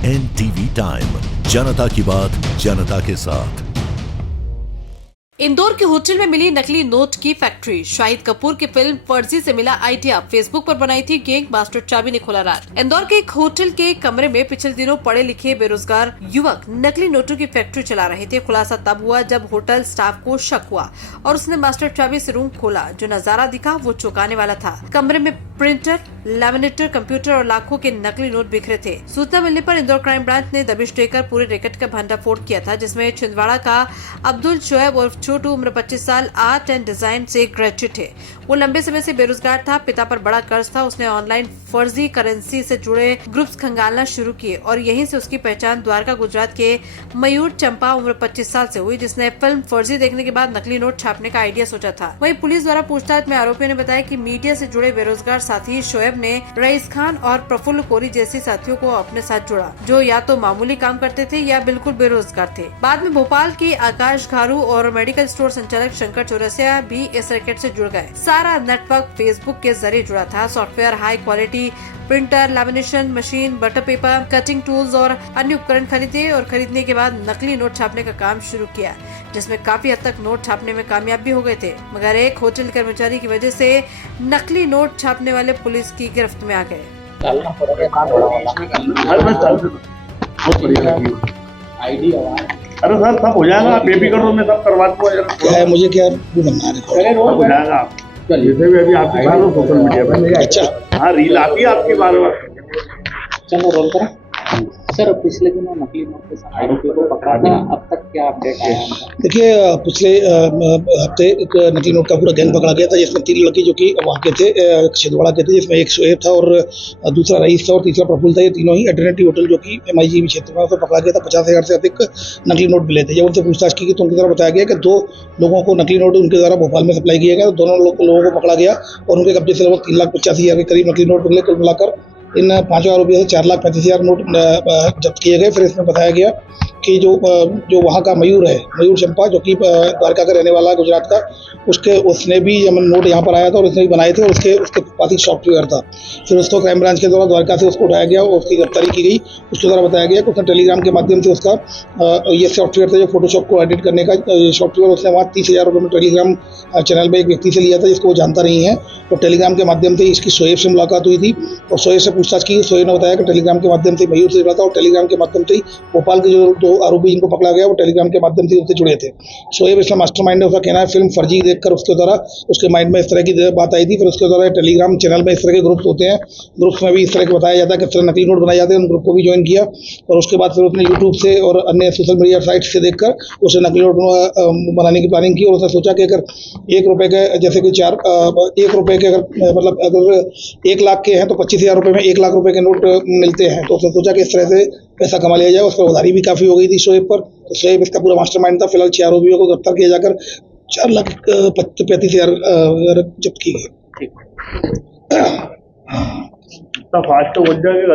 NTV time, जनता की बात जनता के साथ। इंदौर के होटल में मिली नकली नोट की फैक्ट्री। शाहिद कपूर की फिल्म फर्जी से मिला आइडिया फेसबुक पर बनाई थी गैंग, मास्टर चाबी ने खोला राज। इंदौर के एक होटल के कमरे में पिछले दिनों पढ़े लिखे बेरोजगार युवक नकली नोटों की फैक्ट्री चला रहे थे। खुलासा तब हुआ जब होटल स्टाफ को शक हुआ और उसने मास्टर चाबी से रूम खोला। जो नजारा दिखा वो चौंकाने वाला था। कमरे में प्रिंटर, लैमिनेटर, कंप्यूटर और लाखों के नकली नोट बिखरे थे। सूचना मिलने पर इंदौर क्राइम ब्रांच ने दबिश देकर पूरे रैकेट का भंडाफोड़ किया था, जिसमें छिंदवाड़ा का अब्दुल शोएब और छोटू उम्र 25 साल आर्ट एंड डिजाइन से ग्रेजुएट है। वो लंबे समय से बेरोजगार था। पिता पर बड़ा कर्ज था। उसने ऑनलाइन फर्जी करेंसी से जुड़े ग्रुप्स खंगालना शुरू किए और यहीं से उसकी पहचान द्वारका गुजरात के मयूर चंपा उम्र 25 साल से हुई, जिसने फिल्म फर्जी देखने के बाद नकली नोट छापने का आइडिया सोचा था। वहीं पुलिस द्वारा पूछताछ में आरोपियों ने बताया कि मीडिया से जुड़े बेरोजगार साथी शोएब ने रईस खान और प्रफुल्ल कोरी जैसे साथियों को अपने साथ जोड़ा, जो या तो मामूली काम करते थे या बिल्कुल बेरोजगार थे। बाद में भोपाल के आकाश घारू और मेडिकल स्टोर संचालक शंकर चौरसिया भी इस रैकेट से जुड़ गए। सारा नेटवर्क फेसबुक के जरिए जुड़ा था। Software, high quality printer, lamination machine, butter paper, cutting tools और अन्य उपकरण खरीदे और खरीदने के बाद नकली नोट छापने का काम शुरू किया, जिसमें काफी हद तक नोट छापने में कामयाब भी हो गए थे। मगर एक होटल कर्मचारी की वजह से नकली नोट छापने वाले पुलिस की गिरफ्त में आ गए। अरे सर सब हो जाएगा, आप बेबी करो, मैं सब करवा दूंगा। क्या है, मुझे क्या बनना है, हो जाएगा। जैसे भी अभी आपकी बात हो सोशल मीडिया पर, अच्छा हाँ रील आती है आपकी बार-बार। चलो रोल करें। सर पिछले दिनों नकली नोट के साथ आरोपियों को पकड़ा था, अब तक क्या अपडेट आया है? देखिए, पिछले हफ्ते एक नकली नोट का पूरा गैंग पकड़ा गया था, जिसमें 3 लड़के जो कि वहाँ के थे, छिंदवाड़ा के थे, जिसमें एक शोएब था और दूसरा रईस था और तीसरा प्रफुल्ल था। ये तीनों ही एटर्निटी होटल जो कि MIG क्षेत्र में पकड़ा गया था। 50,000 से अधिक नकली नोट मिले थे। जब उनसे पूछताछ की तो उनके द्वारा बताया गया कि 2 लोगों को नकली नोट उनके द्वारा भोपाल में सप्लाई किया गया। तो दोनों लोगों को पकड़ा गया और उनके कब्जे से लगभग 3,85,000 के करीब नकली नोट मिले। कुल मिलाकर इन 5 आरोपियों से 4,35,000 नोट जब्त किए गए। फिर इसमें बताया गया कि जो वहाँ का मयूर है, मयूर चंपा, जो कि द्वारका का रहने वाला है, गुजरात का, उसने भी नोट यहाँ पर आया था और उसने भी बनाए थे और उसके पास ही सॉफ्टवेयर था। फिर उसको क्राइम ब्रांच के द्वारा द्वारका से उसको उठाया गया और उसकी गिरफ्तारी की गई। उसके द्वारा बताया गया कि उसने टेलीग्राम के माध्यम से उसका ये सॉफ्टवेयर था, जो फोटोशॉप को एडिट करने का सॉफ्टवेयर, उसने वहाँ 30,000 रुपये में टेलीग्राम चैनल पर एक व्यक्ति से लिया था, जिसको वो जानता नहीं है। और टेलीग्राम के माध्यम से इसकी शोएब से मुलाकात हुई थी और शोएब से पूछताछ की। शोएब ने बताया कि टेलीग्राम के माध्यम से मयूर से जुड़ा था और टेलीग्राम के माध्यम से भोपाल के जो 2 आरोपी जिनको पकड़ा गया वो टेलीग्राम के माध्यम से उनसे जुड़े थे। शोएब इसमें मास्टरमाइंड है। उसका कहना है फिल्म फर्जी देखकर उसके द्वारा उसके माइंड में इस तरह की बात आई थी। फिर उसके द्वारा टेलीग्राम चैनल में इस तरह के ग्रुप्स होते हैं, ग्रुप्स में भी इस तरह के बताया जाता है कि इस तरह नकली नोट बनाए जाते हैं। उन ग्रुप को भी ज्वाइन किया और उसके बाद फिर उसने यूट्यूब से और अन्य सोशल मीडिया साइट से देखकर उसने नकली नोट बनाने की प्लानिंग की और उसने सोचा कि अगर 1 रुपये के, जैसे कि 1 रुपये के मतलब अगर 1 लाख के हैं तो 25,000 रुपये में 1 लाख रुपये के नोट मिलते हैं। तो उसने सोचा कि इस तरह से पैसा कमा लिया जाए। उस पर उधारी भी काफ़ी हो गई थी शोएब पर। तो शोएब इसका पूरा मास्टरमाइंड था। फिलहाल 6 आरोपियों को गिरफ्तार किया जाकर 4,35,000 जब्त की गई। फास्ट हो जाएगा।